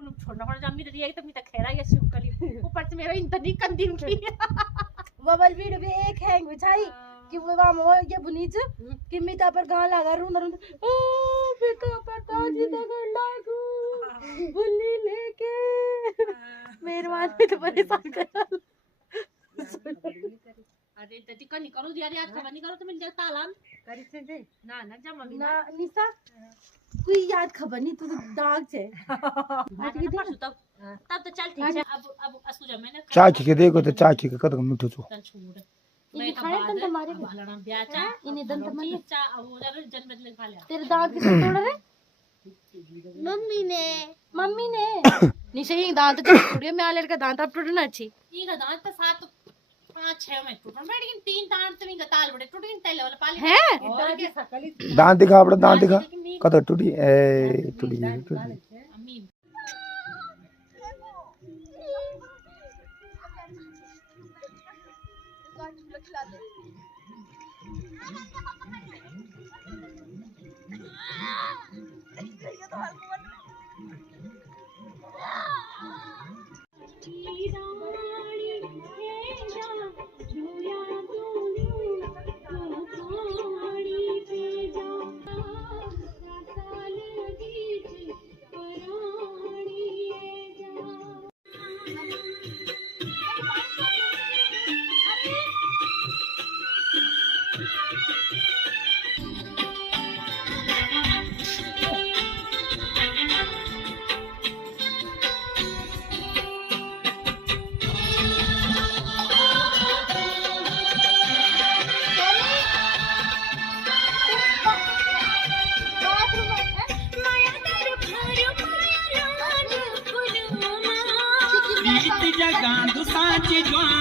छोड़ना पड़ा जब मेरी आई तो मैं खेरा या शुरू करी ऊपर से मेरा इंतनी कंदीम की मोबाइल वीडियो भी एक हैंग बिछाई कि वो वहां वो ये बुनीच कि मीता पर गाना लगा रू ओ बेटा पता जी तो कर लागू बुल्ली लेके मेहरबान भी तो परेशान कर अरे तती कनी करो यार याद खबर नहीं करो तो मिल जाए तालान करी से दे ना ना जमा ना निशा कोई याद खबर नहीं तू दाग छे आज की परसों तब तो चल ठीक है अब असु जब मैंने चाची के देखो तो चाची के कदम मिठो छो चल छोड़ ये खाया तन तुम्हारे भलना ब्याचा इन्हें दंत मन चा अब वो जरा जन्म ले खा लिया तेरे दांत किसने तोड़ा रे मम्मी ने निशा ये दांत तो टूटे मैं आले का दांत अब टूटना अच्छी ये का दांत तो 7 5 6 में टूटन बैठ गई 3 दांत तो इनका ताल बड़े टूट गई ताले वाला पाले है दांत दिखा अपना दांत दिखा कद टूटी ए टूटी अम्मी गीत जगांदु सांची ज्वां